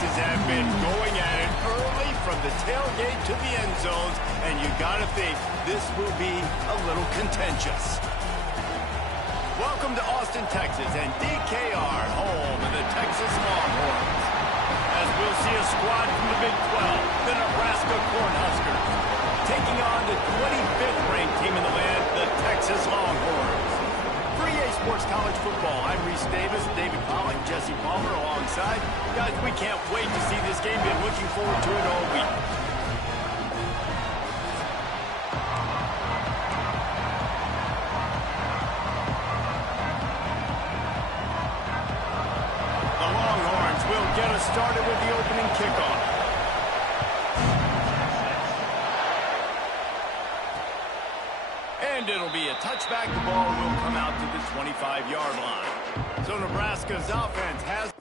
Texas have been going at it early from the tailgate to the end zones, and you gotta think this will be a little contentious. Welcome to Austin, Texas, and DKR, home of the Texas Longhorns. As we'll see a squad from the Big 12, the Nebraska Cornhuskers, taking on the 25th ranked team in the land, the Texas Longhorns. For EA Sports College Football, I'm Reese Davis, David Pollock, Jesse Palmer alongside. Guys, we can't wait to see this game. Been looking forward to it all week. The Longhorns will get us started with the opening kickoff. And it'll be a touchback. The ball will come out to the 25-yard line. So Nebraska's offense has...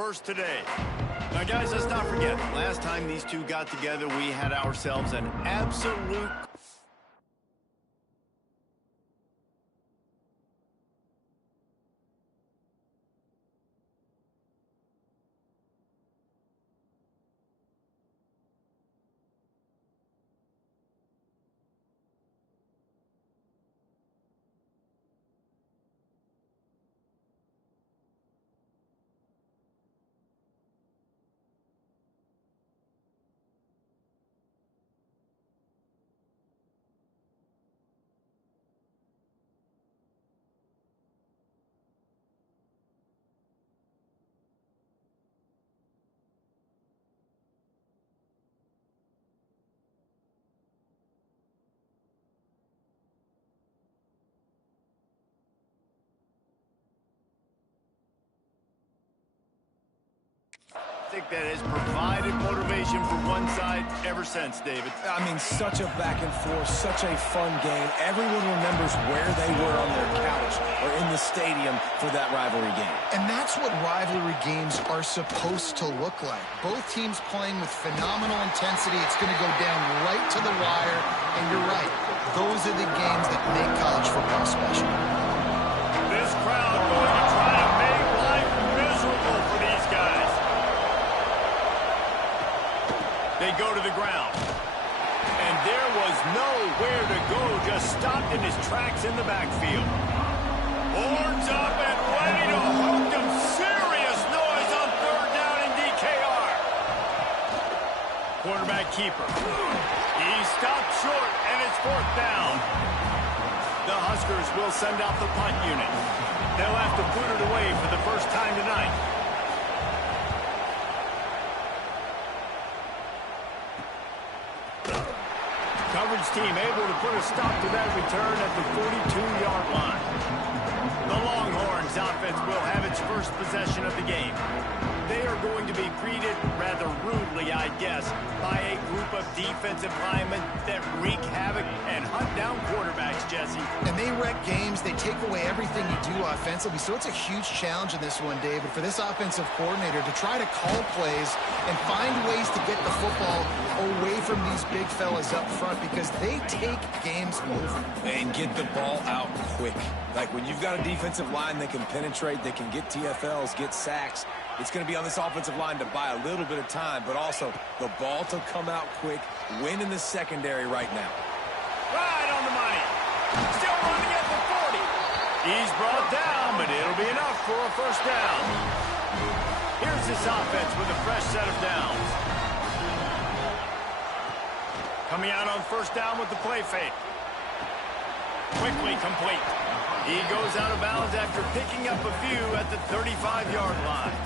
first today. Now, guys, let's not forget, last time these two got together, we had ourselves an absolute... I think that has provided motivation for one side ever since, David. I mean, such a back and forth, such a fun game. Everyone remembers where they were on their couch or in the stadium for that rivalry game. And that's what rivalry games are supposed to look like. Both teams playing with phenomenal intensity. It's going to go down right to the wire. And you're right, those are the games that make college football special. This crowd going to try to make life miserable for these guys. They go to the ground. And there was nowhere to go, just stopped in his tracks in the backfield. Horns up and ready to hook them. Serious noise on third down in DKR. Quarterback keeper. He stopped short, and it's fourth down. The Huskers will send out the punt unit. They'll have to put it away for the first time tonight. Coverage team able to put a stop to that return at the 42-yard line. The Longhorns offense will have its first possession of the game. They are going to be greeted rather rudely, I guess, by a group of defensive linemen that wreak havoc and hunt down quarterbacks, Jesse. And they wreck games. They take away everything you do offensively. So it's a huge challenge in this one, David, for this offensive coordinator to try to call plays and find ways to get the football away from these big fellas up front because they take games over. And get the ball out quick. Like when you've got a defensive line that can penetrate, that can get TFLs, get sacks, it's going to be on this offensive line to buy a little bit of time, but also the ball to come out quick, win in the secondary right now. Right on the money. Still running at the 40. He's brought down, but it'll be enough for a first down. Here's this offense with a fresh set of downs. Coming out on first down with the play fake. Quickly complete. He goes out of bounds after picking up a few at the 35-yard line.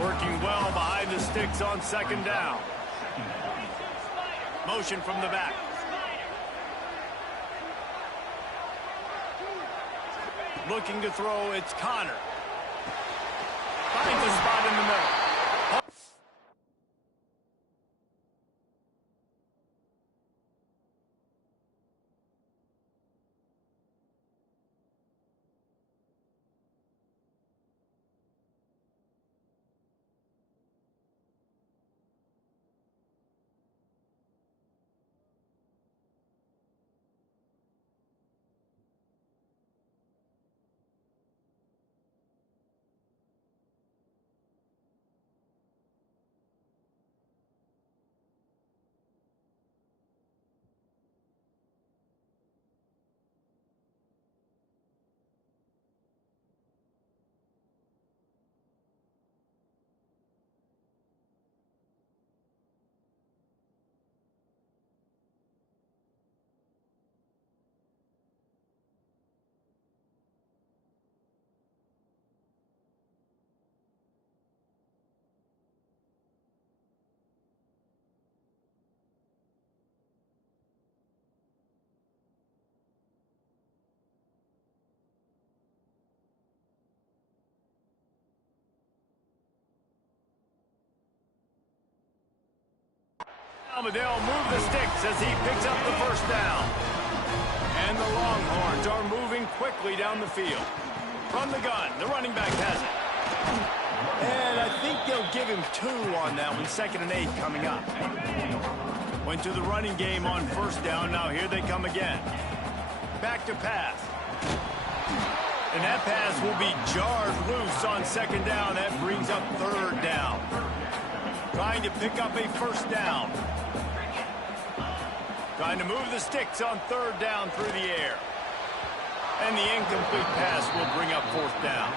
Working well behind the sticks on second down. Motion from the back. Looking to throw, it's Connor. Finds a spot in the middle. They'll move the sticks as he picks up the first down. And the Longhorns are moving quickly down the field. From the gun, the running back has it. And I think they'll give him 2 on that one, 2nd and 8 coming up. Went to the running game on 1st down. Now here they come again. Back to pass. And that pass will be jarred loose on 2nd down. That brings up 3rd down. Trying to pick up a 1st down. Trying to move the sticks on 3rd down through the air. And the incomplete pass will bring up 4th down.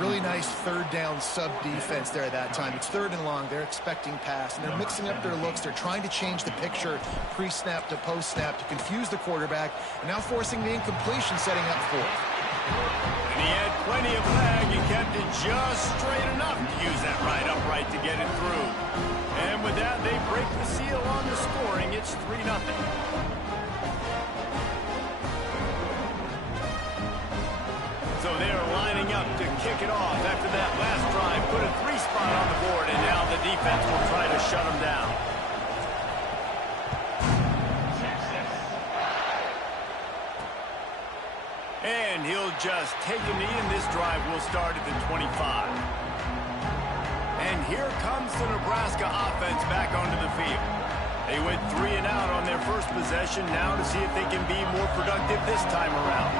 Really nice 3rd down sub-defense there that time. It's 3rd and long. They're expecting pass, and they're mixing up their looks. They're trying to change the picture pre-snap to post-snap to confuse the quarterback, and now forcing the incompletion, setting up 4th. And he had plenty of lag and kept it just straight enough to use that right upright to get it through. And with that, they break the seal on the scoring. It's 3-0. So they're lining up to kick it off after that last drive. Put a 3 spot on the board, and now the defense will try to shut them down. And he'll just take a knee, and this drive will start at the 25. And here comes the Nebraska offense back onto the field. They went 3 and out on their first possession, now to see if they can be more productive this time around.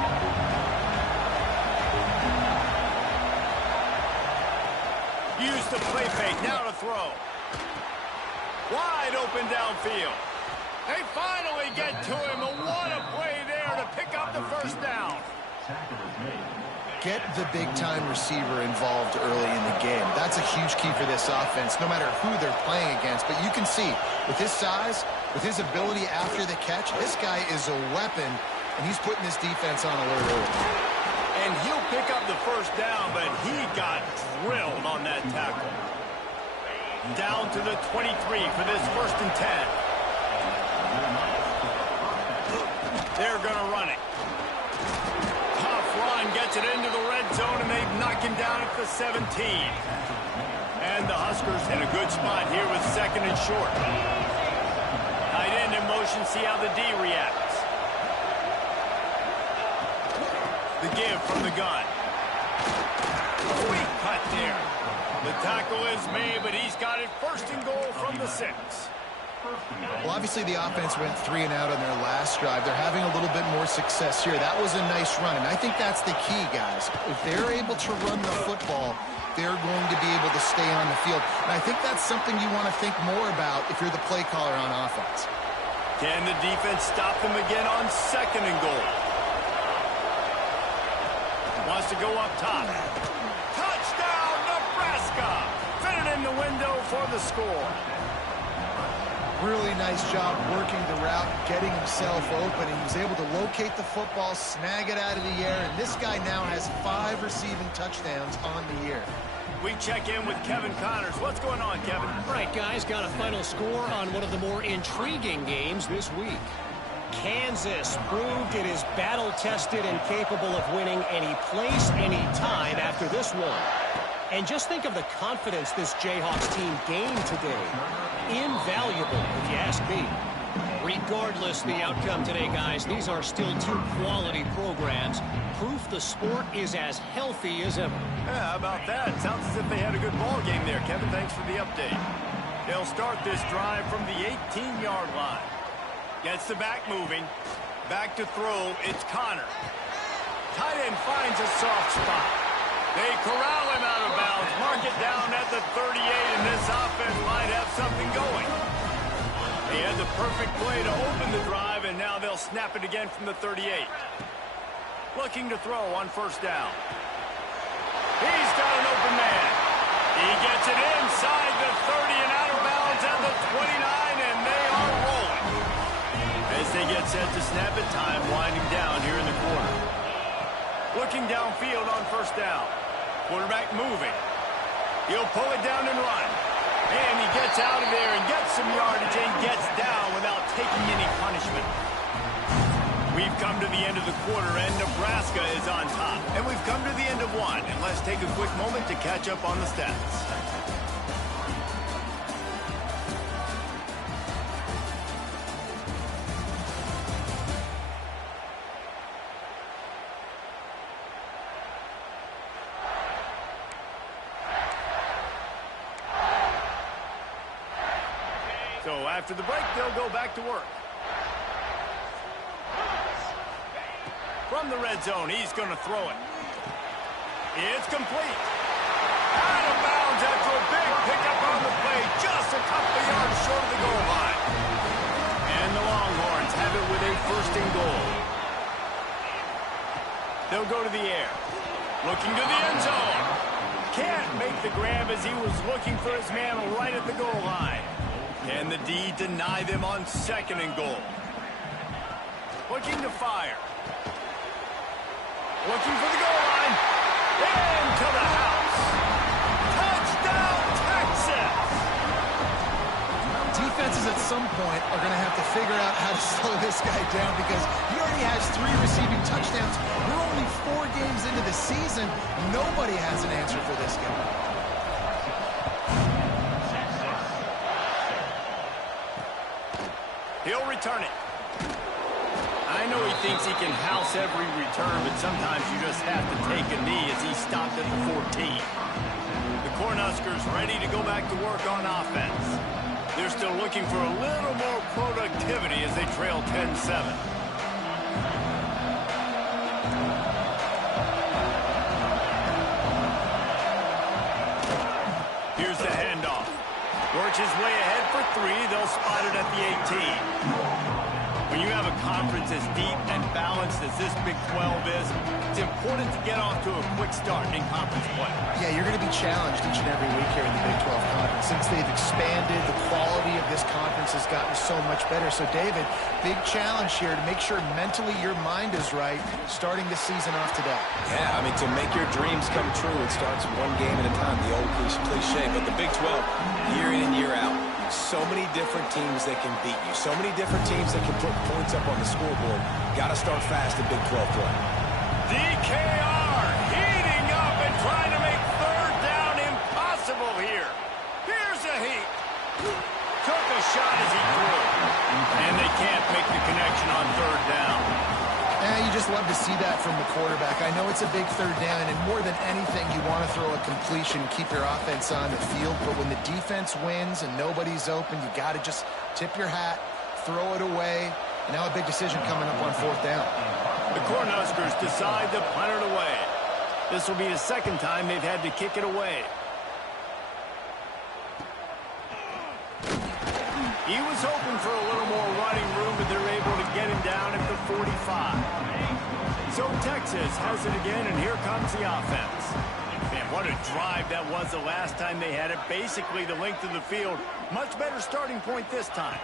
Use the play fake, now to throw. Wide open downfield. They finally get to him, and what a play there to pick up the 1st down. Get the big-time receiver involved early in the game. That's a huge key for this offense, no matter who they're playing against. But you can see, with his size, with his ability after the catch, this guy is a weapon, and he's putting this defense on alert early. And he'll pick up the 1st down, but he got drilled on that tackle. Down to the 23 for this 1st and 10. They're going to run it. Tough run gets it into the red zone, and they knock him down at the 17. And the Huskers in a good spot here with 2nd and short. Tight end in motion, see how the D reacts. The give from the gun. Quick cut there. The tackle is made, but he's got it 1st and goal from the 6. Well, obviously the offense went 3 and out on their last drive. They're having a little bit more success here. That was a nice run, and I think that's the key, guys. If they're able to run the football, they're going to be able to stay on the field. And I think that's something you want to think more about if you're the play caller on offense. Can the defense stop them again on 2nd and goal? Wants to go up top. Touchdown, Nebraska! Fit it in the window for the score. Really nice job working the route, getting himself open, and he was able to locate the football, snag it out of the air, and this guy now has 5 receiving touchdowns on the year. We check in with Kevin Connors. What's going on, Kevin? All right, guys, got a final score on one of the more intriguing games this week. Kansas proved it is battle-tested and capable of winning any place, any time after this one. And just think of the confidence this Jayhawks team gained today. Invaluable, if you ask me. Regardless the outcome today, guys, these are still 2 quality programs. Proof the sport is as healthy as ever. Yeah, how about that? Sounds as if they had a good ball game there. Kevin, thanks for the update. They'll start this drive from the 18-yard line. Gets the back moving. Back to throw. It's Connor. Tight end finds a soft spot. They corral him out of bounds. Mark it down at the 38, and this offense might have something going. He had the perfect play to open the drive, and now they'll snap it again from the 38. Looking to throw on 1st down. He's got an open man. He gets it inside the 30 and out of bounds at the 29, and they are rolling. As they get set to snap it, time winding down here in the corner. Looking downfield on 1st down. Quarterback moving. He'll pull it down and run. And he gets out of there and gets some yardage and gets down without taking any punishment. We've come to the end of the quarter, and Nebraska is on top. And we've come to the end of one. And let's take a quick moment to catch up on the stats. after the break, they'll go back to work. From the red zone, he's going to throw it. It's complete. Out of bounds after a big pickup on the play, just a couple of yards short of the goal line. And the Longhorns have it with a first and goal. They'll go to the air. Looking to the end zone. Can't make the grab as he was looking for his man right at the goal line. Can the D deny them on second and goal? Looking to fire. Looking for the goal line. Into the house. Touchdown, Texas! Defenses at some point are going to have to figure out how to slow this guy down because he already has 3 receiving touchdowns. We're only 4 games into the season. Nobody has an answer for this guy. He'll return it. I know he thinks he can house every return, but sometimes you just have to take a knee as he stopped at the 14. The Cornhuskers ready to go back to work on offense. They're still looking for a little more productivity as they trail 10-7. Here's the handoff. Works his way ahead for 3. They'll spot it at the 18. When you have a conference as deep and balanced as this Big 12 is, it's important to get off to a quick start in conference play. Yeah, you're going to be challenged each and every week here in the Big 12 Conference. Since they've expanded, the quality of this conference has gotten so much better. So, David, big challenge here to make sure mentally your mind is right starting the season off today. Yeah, I mean, to make your dreams come true, it starts one game at a time, the old cliche. But the Big 12, year in and year out, so many different teams that can beat you. So many different teams that can put points up on the scoreboard. Got to start fast in Big 12 play. DKR heating up and trying to make third down impossible here. Here's a heat. Took a shot as he threw. And they can't make the connection on third down. You just love to see that from the quarterback. I know it's a big third down, and more than anything, you want to throw a completion, keep your offense on the field. But when the defense wins and nobody's open, you got to just tip your hat, throw it away. And now a big decision coming up on fourth down. The Cornhuskers decide to punt it away. This will be the second time they've had to kick it away. He was hoping for a little more running room, but they're able to get him down at the 45. So Texas has it again, and here comes the offense. Man, what a drive that was the last time they had it. Basically the length of the field. Much better starting point this time.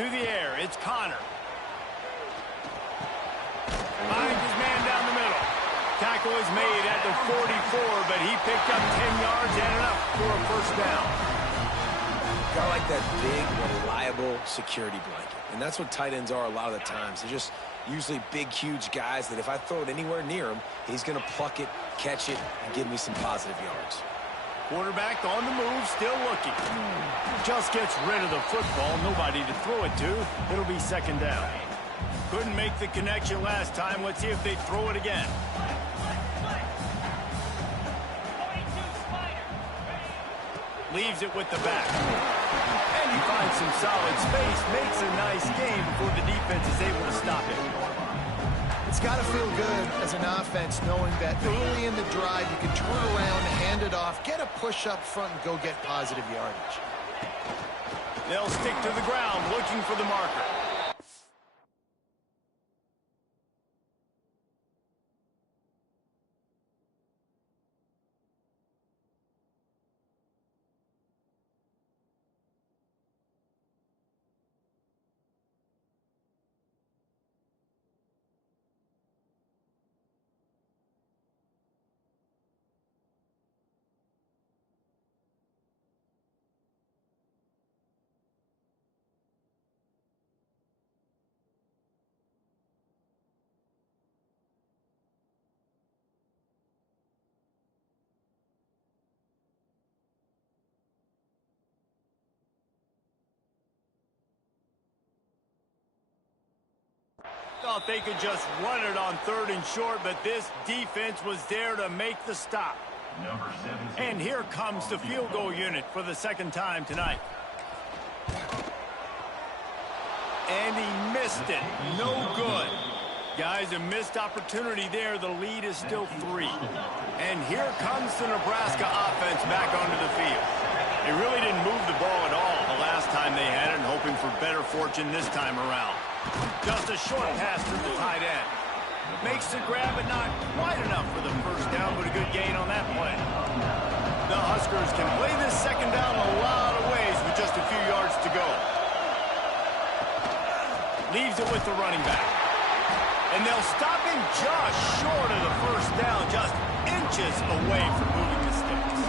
To the air, it's Connor. Finds his man down the middle. Tackle is made at the 44, but he picked up 10 yards and enough for a first down. Got like that big, reliable security blanket. And that's what tight ends are a lot of the times. They're just usually big, huge guys that if I throw it anywhere near him, he's going to pluck it, catch it, and give me some positive yards. Quarterback on the move, still looking. Just gets rid of the football. Nobody to throw it to. It'll be second down. Couldn't make the connection last time. Let's see if they throw it again. Leaves it with the back. And he finds some solid space. Makes a nice game before the defense is able to stop it. It's got to feel good as an offense knowing that early in the drive you can turn around, hand it off, get a push up front, and go get positive yardage. They'll stick to the ground looking for the marker. Thought they could just run it on third and short, but this defense was there to make the stop. And here comes the field goal unit for the second time tonight. and he missed it. No good. Guys, a missed opportunity there. The lead is still 3. And here comes the Nebraska offense back onto the field. They really didn't move the ball at all the last time they had it, and hoping for better fortune this time around. Just a short pass to the tight end. Makes the grab, but not quite enough for the first down, but a good gain on that play. The Huskers can play this second down a lot of ways with just a few yards to go. Leaves it with the running back. And they'll stop him just short of the first down, just inches away from moving the sticks.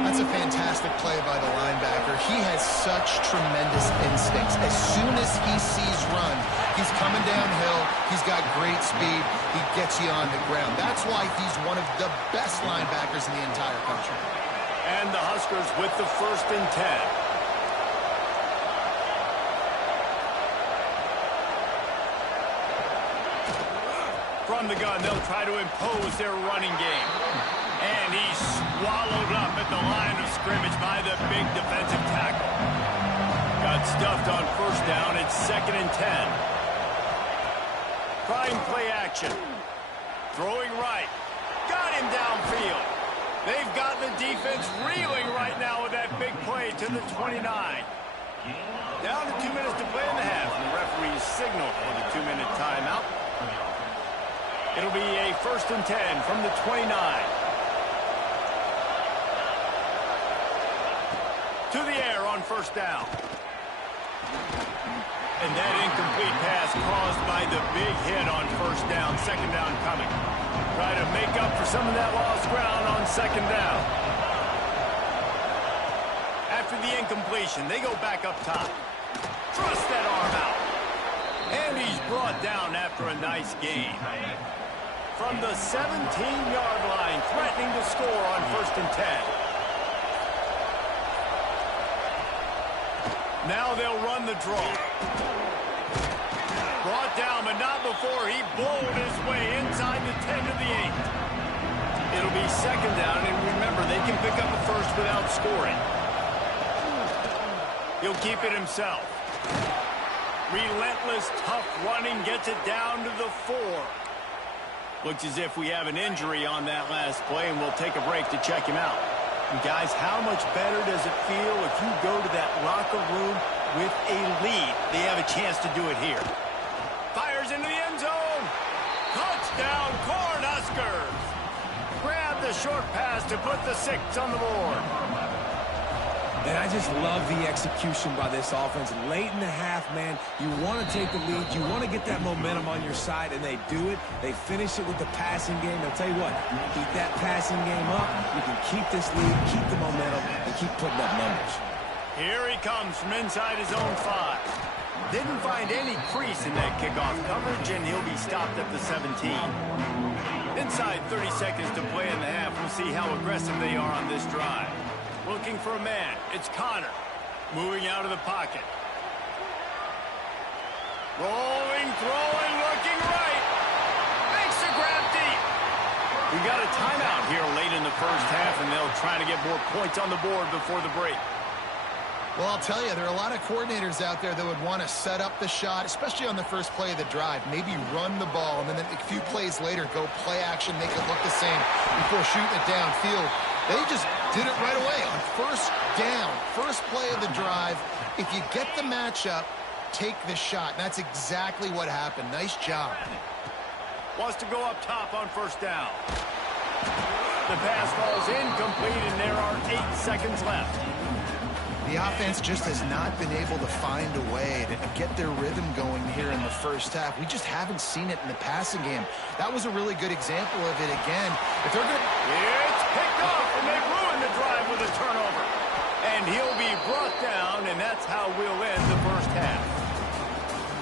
That's a fantastic play by the linebacker. He has such tremendous instincts. As soon as he sees run, he's coming downhill. He's got great speed. He gets you on the ground. That's why he's one of the best linebackers in the entire country. And the Huskers with the 1st and 10. From the gun, they'll try to impose their running game. And he's swallowed up at the line of scrimmage by the big defensive tackle. Got stuffed on first down. It's 2nd and 10. Trying play action. Throwing right. Got him downfield. They've got the defense reeling right now with that big play to the 29. Down to 2 minutes to play in the half. And the referees signal for the 2-minute timeout. It'll be a 1st and 10 from the 29. To the air on first down. And that incomplete pass caused by the big hit on first down. 2nd down coming. Try to make up for some of that lost ground on 2nd down. After the incompletion, they go back up top. Thrust that arm out. And he's brought down after a nice gain. From the 17-yard line, threatening to score on 1st and 10. Now they'll run the draw. Brought down, but not before he bowled his way inside the 10 to the 8. It'll be 2nd down, and remember, they can pick up a first without scoring. He'll keep it himself. Relentless, tough running gets it down to the 4. Looks as if we have an injury on that last play, and we'll take a break to check him out. And guys, how much better does it feel if you go to that locker room with a lead? They have a chance to do it here. Fires into the end zone. Touchdown, Cornhuskers. Grab the short pass to put the 6 on the board. And I just love the execution by this offense. Late in the half, man, you want to take the lead. You want to get that momentum on your side, and they do it. They finish it with the passing game. I'll tell you what, you keep that passing game up, you can keep this lead, keep the momentum, and keep putting up numbers. Here he comes from inside his own 5. Didn't find any crease in that kickoff coverage, and he'll be stopped at the 17. Inside 30 seconds to play in the half. We'll see how aggressive they are on this drive. Looking for a man. It's Connor. Moving out of the pocket. Rolling, throwing, looking right. Makes the grab deep. We got a timeout here late in the first half, and they'll try to get more points on the board before the break. Well, I'll tell you, there are a lot of coordinators out there that would want to set up the shot, especially on the first play of the drive. Maybe run the ball, and then a few plays later, go play action, make it look the same before shooting it downfield. They just did it right away on first down, first play of the drive. If you get the matchup, take the shot. And that's exactly what happened. Nice job. Wants to go up top on first down. The pass falls incomplete, and there are 8 seconds left. The offense just has not been able to find a way to get their rhythm going here in the first half. We just haven't seen it in the passing game. That was a really good example of it again. If they're going to... It's picked off, and they ruined the drive with a turnover. And he'll be brought down, and that's how we'll end the first half.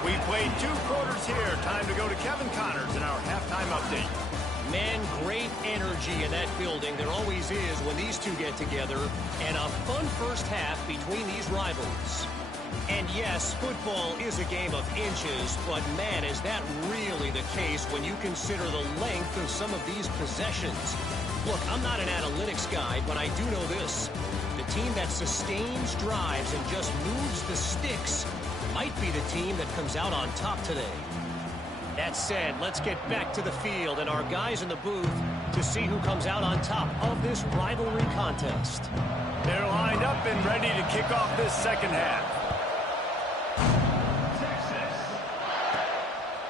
We played 2 quarters here. Time to go to Kevin Connors in our halftime update. Man, great energy in that building. There always is when these two get together. And a fun first half between these rivals. And yes, football is a game of inches, but man, is that really the case when you consider the length of some of these possessions. Look, I'm not an analytics guy, but I do know this. The team that sustains drives and just moves the sticks might be the team that comes out on top today. That said, let's get back to the field and our guys in the booth to see who comes out on top of this rivalry contest. They're lined up and ready to kick off this second half.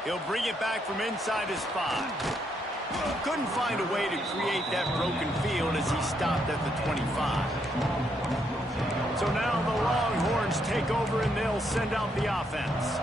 He'll bring it back from inside his 5. Couldn't find a way to create that broken field as he stopped at the 25. So now the Longhorns take over and they'll send out the offense.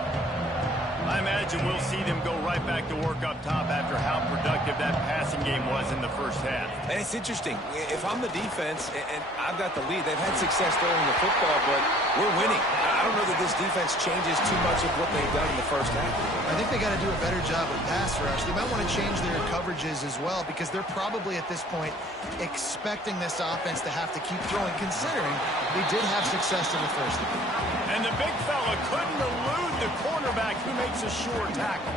I imagine we'll see them go right back to work up top after how productive that passing game was in the first half. And it's interesting. If I'm the defense and I've got the lead, they've had success throwing the football, but we're winning. I don't know that this defense changes too much of what they've done in the first half. I think they got to do a better job of pass rush. They might want to change their coverages as well because they're probably at this point expecting this offense to have to keep throwing, considering they did have success in the first half. And the big fella couldn't elude the cornerback who makes a sure tackle.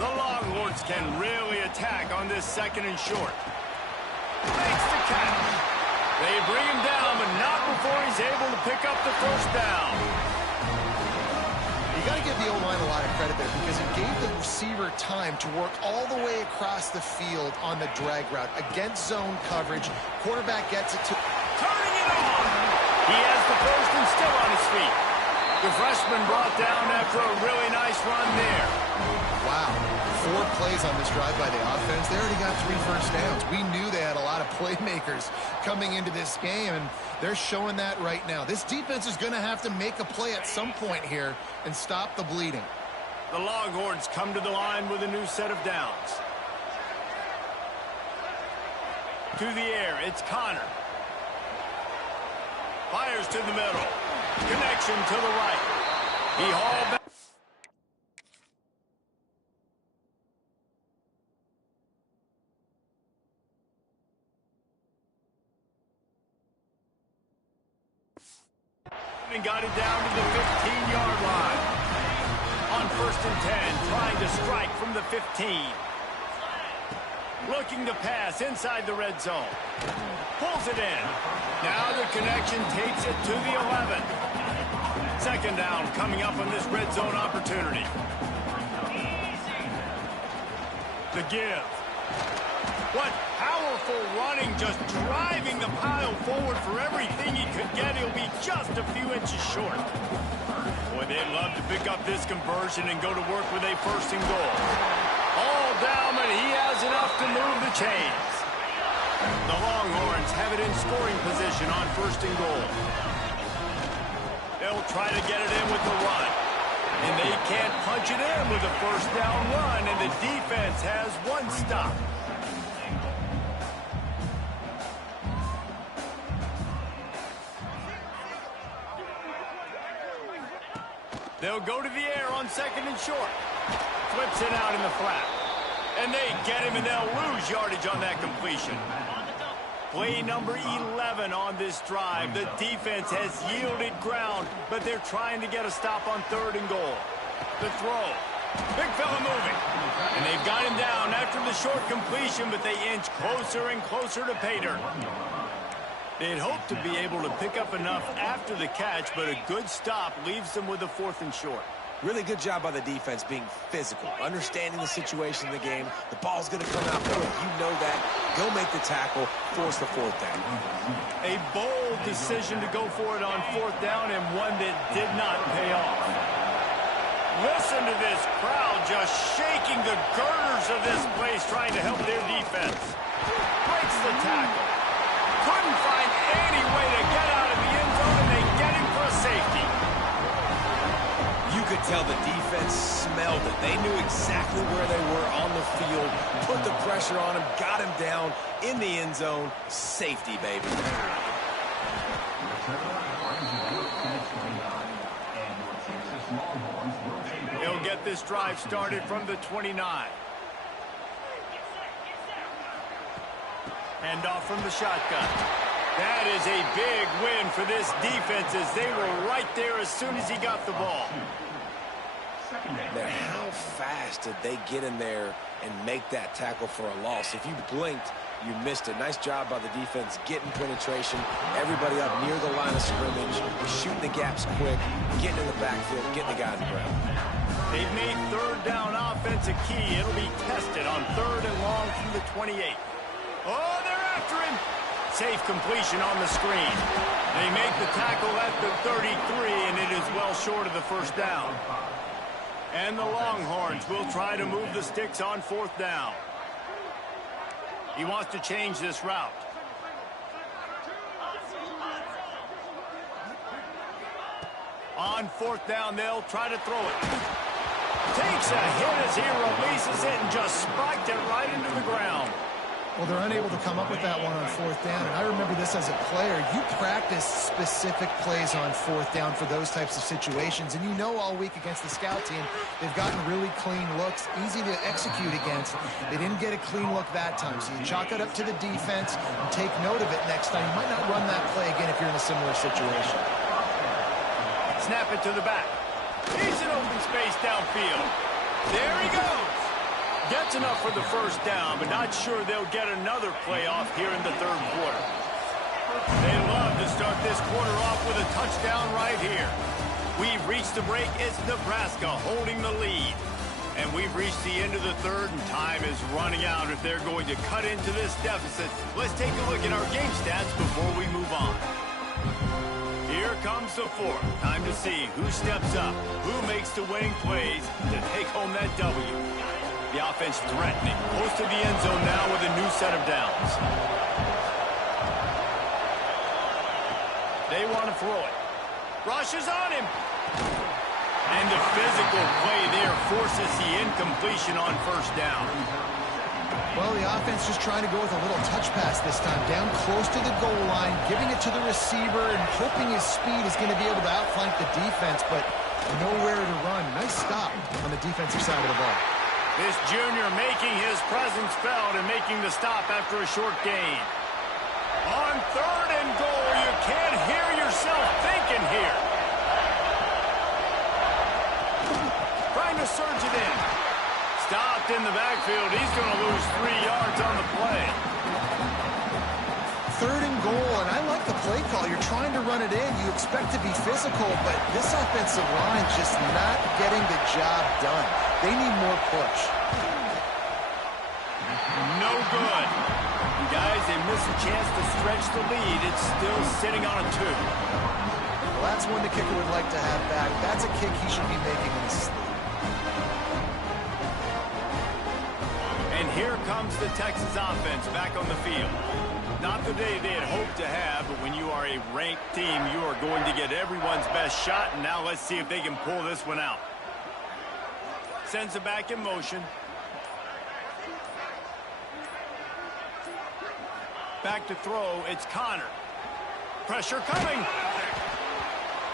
The Longhorns can really attack on this second and short. Makes the catch. They bring him down, but not before he's able to pick up the first down. You got to give the O-line a lot of credit there because it gave the receiver time to work all the way across the field on the drag route against zone coverage. Quarterback gets it to... Turning it on! He has the first and still on his feet. The freshman brought down after a really nice run there. Wow. 4 plays on this drive by the offense. They already got 3 first downs. We knew they had a lot of playmakers coming into this game, and they're showing that right now. This defense is going to have to make a play at some point here and stop the bleeding. The Longhorns come to the line with a new set of downs. To the air, it's Connor. Fires to the middle. Connection to the right. He hauled back. And got it down to the 15-yard line. On 1st and 10, trying to strike from the 15. Looking to pass inside the red zone. Pulls it in. Now the connection takes it to the 11. Second down coming up on this red zone opportunity. The give. What powerful running, just driving the pile forward for everything he could get. He'll be just a few inches short. Boy, they'd love to pick up this conversion and go to work with a 1st and goal. All down, but he has enough to move the chains. The Longhorns have it in scoring position on 1st and goal. They'll try to get it in with the run. And they can't punch it in with a 1st down run, and the defense has 1 stop. They'll go to the air on 2nd and short. Flips it out in the flat. And they get him, and they'll lose yardage on that completion. Play number 11 on this drive. The defense has yielded ground, but they're trying to get a stop on 3rd and goal. The throw. Big fella moving. And they've got him down after the short completion, but they inch closer and closer to pay dirt. They'd hope to be able to pick up enough after the catch, but a good stop leaves them with a 4th and short. Really good job by the defense being physical, understanding the situation in the game. The ball's going to come out quick. You know that. Go make the tackle, force the 4th down. A bold decision to go for it on 4th down, and one that did not pay off. Listen to this crowd just shaking the girders of this place trying to help their defense. Breaks the tackle. Couldn't find any way to get out of the end zone, and they get him for a safety. You could tell the defense smelled it. They knew exactly where they were on the field, put the pressure on him, got him down in the end zone. Safety, baby. He'll get this drive started from the 29. Hand off from the shotgun. That is a big win for this defense as they were right there as soon as he got the ball. Now, how fast did they get in there and make that tackle for a loss? If you blinked, you missed it. Nice job by the defense getting penetration. Everybody up near the line of scrimmage, shooting the gaps quick, getting in the backfield, getting the guy on the ground. They've made third down offense a key. It'll be tested on 3rd and long from the 28. Oh, they're after him. Safe completion on the screen. They make the tackle at the 33, and it is well short of the first down. And the Longhorns will try to move the sticks on 4th down. He wants to change this route. On 4th down, they'll try to throw it. Takes a hit as he releases it and just spiked it right into the ground. Well, they're unable to come up with that one on 4th down, and I remember this as a player. You practice specific plays on 4th down for those types of situations, and you know all week against the scout team, they've gotten really clean looks, easy to execute against. They didn't get a clean look that time, so you chalk it up to the defense and take note of it next time. You might not run that play again if you're in a similar situation. Snap it to the back. He's in open space downfield. There he goes. Gets enough for the first down, but not sure they'll get another play off here in the 3rd quarter. They love to start this quarter off with a touchdown right here. We've reached the break. It's Nebraska holding the lead. And we've reached the end of the 3rd, and time is running out if they're going to cut into this deficit. Let's take a look at our game stats before we move on. Here comes the 4th. Time to see who steps up, who makes the winning plays to take home that W. The offense threatening. Close to the end zone now with a new set of downs. They want to throw it. Rushes on him. And the physical play there forces the incompletion on 1st down. Well, the offense just trying to go with a little touch pass this time. Down close to the goal line, giving it to the receiver and hoping his speed is going to be able to outflank the defense, but nowhere to run. Nice stop on the defensive side of the ball. This junior making his presence felt and making the stop after a short gain. On 3rd and goal, you can't hear yourself thinking here. Trying to surge it in. Stopped in the backfield. He's going to lose 3 yards on the play. 3rd and goal, and I like the play call. You're trying to run it in. You expect to be physical, but this offensive line just not getting the job done. They need more push. No good. Guys, they miss a chance to stretch the lead. It's still sitting on a 2. Well, that's one the kicker would like to have back. That's a kick he should be making in his sleep. And here comes the Texas offense back on the field. Not the day they had hoped to have, but when you are a ranked team, you are going to get everyone's best shot, and now let's see if they can pull this one out. Sends it back in motion. Back to throw, it's Connor. Pressure coming.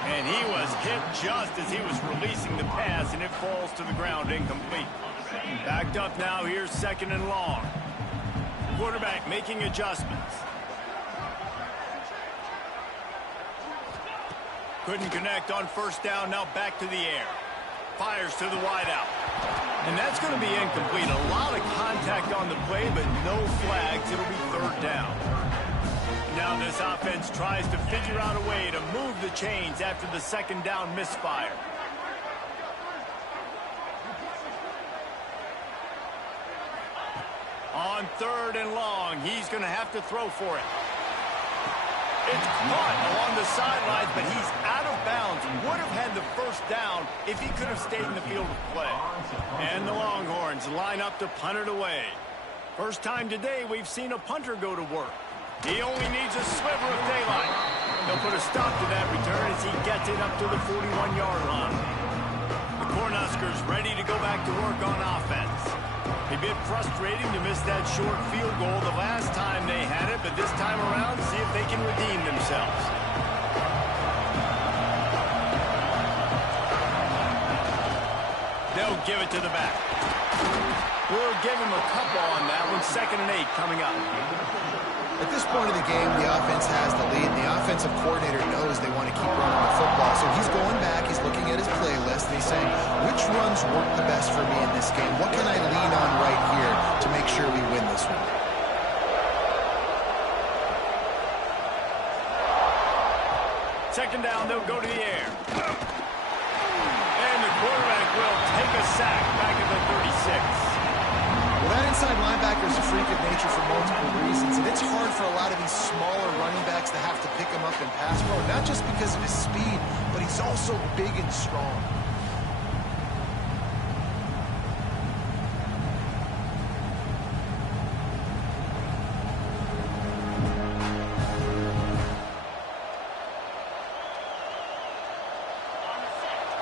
And he was hit just as he was releasing the pass, and it falls to the ground incomplete. Backed up now, here's 2nd and long. Quarterback making adjustments. Couldn't connect on 1st down, now back to the air. Fires to the wideout. And that's going to be incomplete. A lot of contact on the play, but no flags. It'll be 3rd down. Now this offense tries to figure out a way to move the chains after the 2nd down misfire. On 3rd and long, he's going to have to throw for it. It's caught along the sidelines, but he's out of bounds. Would have had the 1st down if he could have stayed in the field of play. And the Longhorns line up to punt it away. First time today we've seen a punter go to work. He only needs a sliver of daylight. They'll put a stop to that return as he gets it up to the 41-yard line. The Cornhuskers ready to go back to work on offense. A bit frustrating to miss that short field goal the last time they had it, but this time around, see if they can redeem themselves. They'll give it to the back. We'll give him a couple on that one. 2nd and 8 coming up. At this point of the game, the offense has the lead, and the offensive coordinator knows they want to keep running the football. So he's going back, he's looking at his playlist, and he's saying, which runs work the best for me in this game? What can I lean on right here to make sure we win this one? Second down, they'll go to the air. And the quarterback will take a sack back at the 36. Well, that inside linebacker is a freak of nature for multiple reasons, and it's hard for a lot of these smaller running backs to have to pick him up in pass pro, not just because of his speed, but he's also big and strong.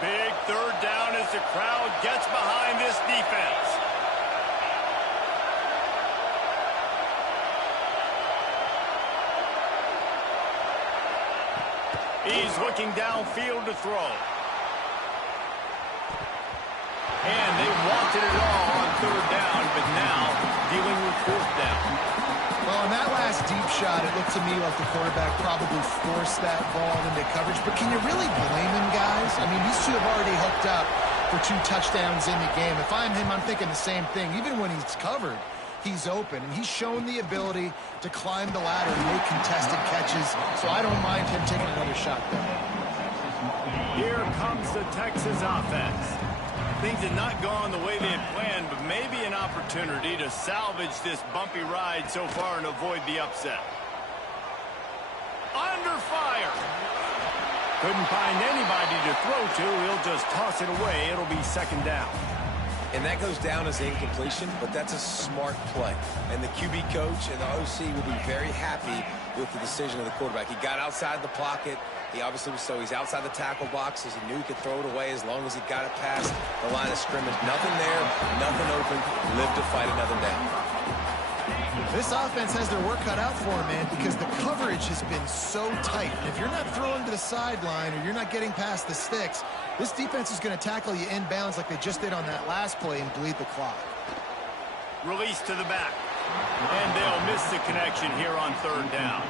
Big third down as the crowd gets behind this defense. He's looking downfield to throw. And they wanted it all on third down, but now dealing with fourth down. Well, on that last deep shot, it looked to me like the quarterback probably forced that ball into coverage. But can you really blame him, guys? I mean, these two have already hooked up for 2 touchdowns in the game. If I'm him, I'm thinking the same thing. Even when he's covered, he's open. And he's shown the ability to climb the ladder and make contested catches. So I don't mind him taking another shot there. Here comes the Texas offense. Things had not gone the way they had planned, but maybe an opportunity to salvage this bumpy ride so far and avoid the upset. Under fire. Couldn't find anybody to throw to. He'll just toss it away. It'll be second down. And that goes down as incompletion, but that's a smart play. And the QB coach and the OC will be very happy with the decision of the quarterback. He got outside the pocket. He obviously was so he's outside the tackle boxes. He knew he could throw it away as long as he got it past the line of scrimmage. Nothing there, nothing open. Live to fight another down. This offense has their work cut out for them, man, because the coverage has been so tight. And if you're not throwing to the sideline or you're not getting past the sticks, this defense is going to tackle you inbounds like they just did on that last play and bleed the clock. Release to the back. And they'll miss the connection here on third down.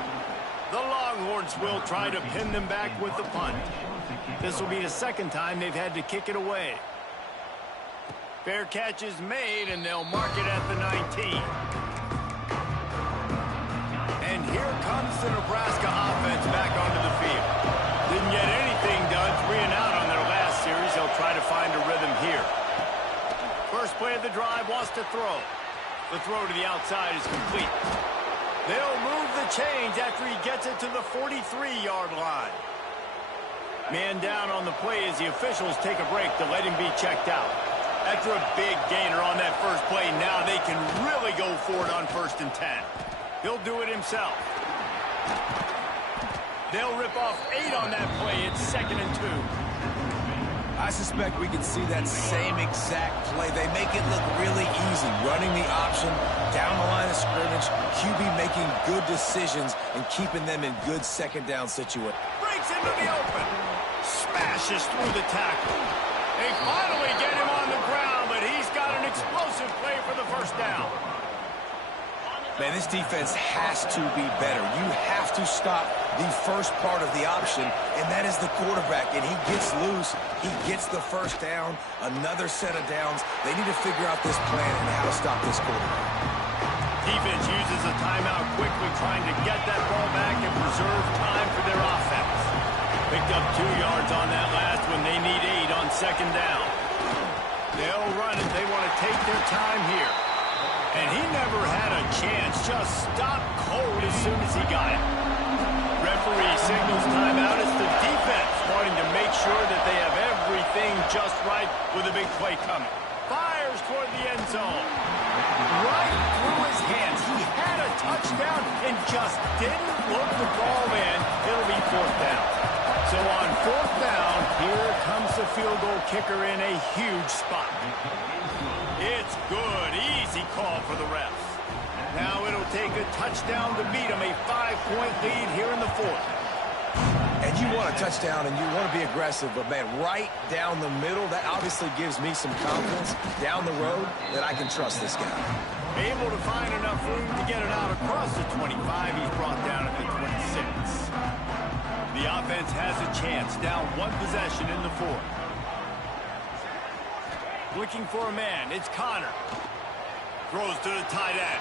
The Longhorns will try to pin them back with the punt. This will be the second time they've had to kick it away. Fair catch is made, and they'll mark it at the 19. And here comes the Nebraska offense back onto the field. Didn't get anything done, 3 and out on their last series. They'll try to find a rhythm here. First play of the drive wants to throw. The throw to the outside is complete. They'll move the chains after he gets it to the 43-yard line. Man down on the play as the officials take a break to let him be checked out. After a big gainer on that first play, now they can really go for it on 1st and 10. He'll do it himself. They'll rip off 8 on that play. It's 2nd and 2. I suspect we can see that same exact play. They make it look really easy, running the option down the line of scrimmage, QB making good decisions and keeping them in good second down situations. Breaks into the open. Smashes through the tackle. They finally get him on the ground, but he's got an explosive play for the first down. Man, this defense has to be better. You have to stop the first part of the option, and that is the quarterback. And he gets loose. He gets the first down, another set of downs. They need to figure out this plan and how to stop this quarterback. Defense uses a timeout quickly, trying to get that ball back and preserve time for their offense. Picked up 2 yards on that last one. They need 8 on second down. They'll run it. They want to take their time here. And he never had a chance. Just stopped cold as soon as he got it. Referee signals timeout. It's the defense wanting to make sure that they have everything just right with a big play coming. Fires toward the end zone. Right through his hands. He had a touchdown and just didn't look the ball in. It'll be 4th down. So on 4th down, here comes the field goal kicker in a huge spot. It's good. Easy call for the refs. Now it'll take a touchdown to beat them. A 5-point lead here in the 4th. And you want a touchdown and you want to be aggressive, but, man, right down the middle, that obviously gives me some confidence down the road that I can trust this guy. Able to find enough room to get it out across the 25. He's brought down at the 26. The offense has a chance. Down 1 possession in the 4th. Looking for a man. It's Connor. Throws to the tight end.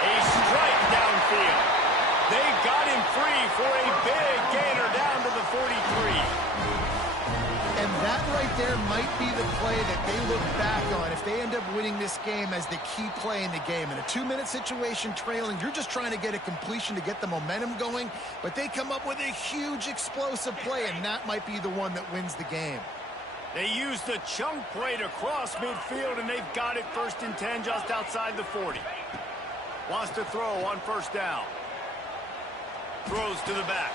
A strike downfield. They got him free for a big gainer down to the 43. And that right there might be the play that they look back on if they end up winning this game as the key play in the game. In a 2-minute situation trailing, you're just trying to get a completion to get the momentum going, but they come up with a huge explosive play, and that might be the one that wins the game. They use the chunk play to cross midfield, and they've got it 1st and 10 just outside the 40. Wants to throw on 1st down. Throws to the back.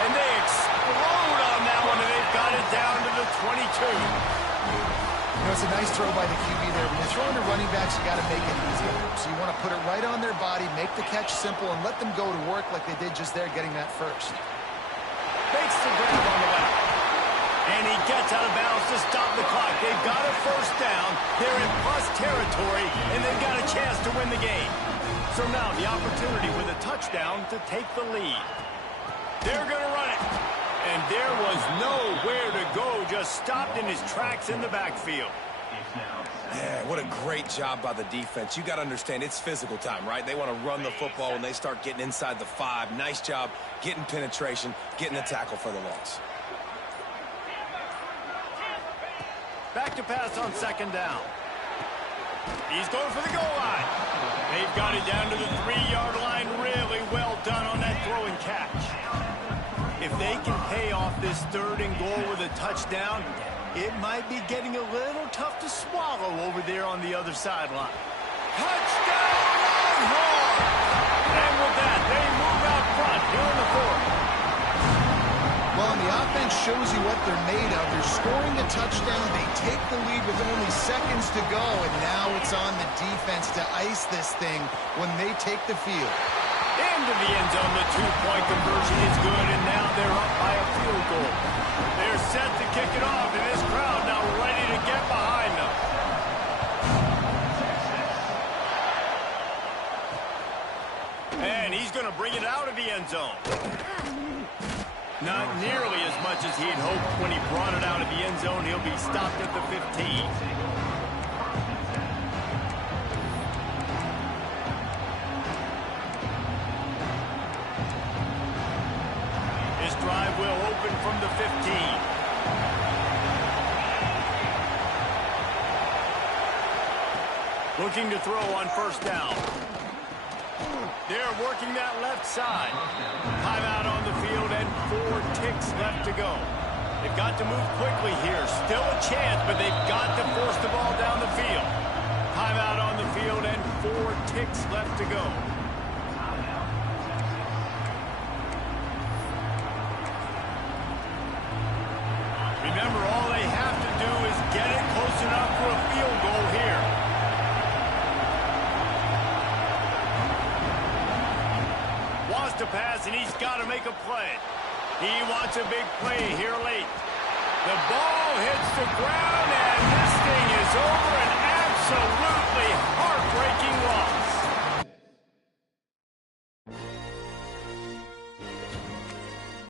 And they explode on that one, and they've got it down to the 22. You know, it's a nice throw by the QB there. When you're throwing to running backs, you got to make it easy. So you want to put it right on their body, make the catch simple, and let them go to work like they did just there, getting that first. Makes the grab on the left. And he gets out of bounds to stop the clock. They've got a 1st down. They're in plus territory, and they've got a chance to win the game. So now the opportunity with a touchdown to take the lead. They're going to run it. And there was nowhere to go, just stopped in his tracks in the backfield. Yeah, what a great job by the defense. You got to understand, it's physical time, right? They want to run the football when they start getting inside the 5. Nice job getting penetration, getting the tackle for the loss. Back to pass on 2nd down. He's going for the goal line. They've got it down to the 3-yard line. Really well done on that throw and catch. If they can pay off this 3rd and goal with a touchdown, it might be getting a little tough to swallow over there on the other sideline. Touchdown, Longhorns! And with that, they move out front here in the 4th. Well, and the offense shows you what they're made of. They're scoring a touchdown. They take the lead with only seconds to go, and now it's on the defense to ice this thing when they take the field. Into the end zone, the 2-point conversion is good, and now they're up by a field goal. They're set to kick it off, and this crowd now ready to get behind them. And he's going to bring it out of the end zone. Not nearly as much as he'd hoped when he brought it out of the end zone. He'll be stopped at the 15. This drive will open from the 15. Looking to throw on 1st down. They're working that left side. Timeout on the field and 4 ticks left to go. They've got to move quickly here. Still a chance, but they've got to force the ball down the field. Timeout on the field and 4 ticks left to go. Remember, all they have to do is get it close enough for a field goal here. To pass, and he's got to make a play. He wants a big play here late. The ball hits the ground, and this thing is over, an absolute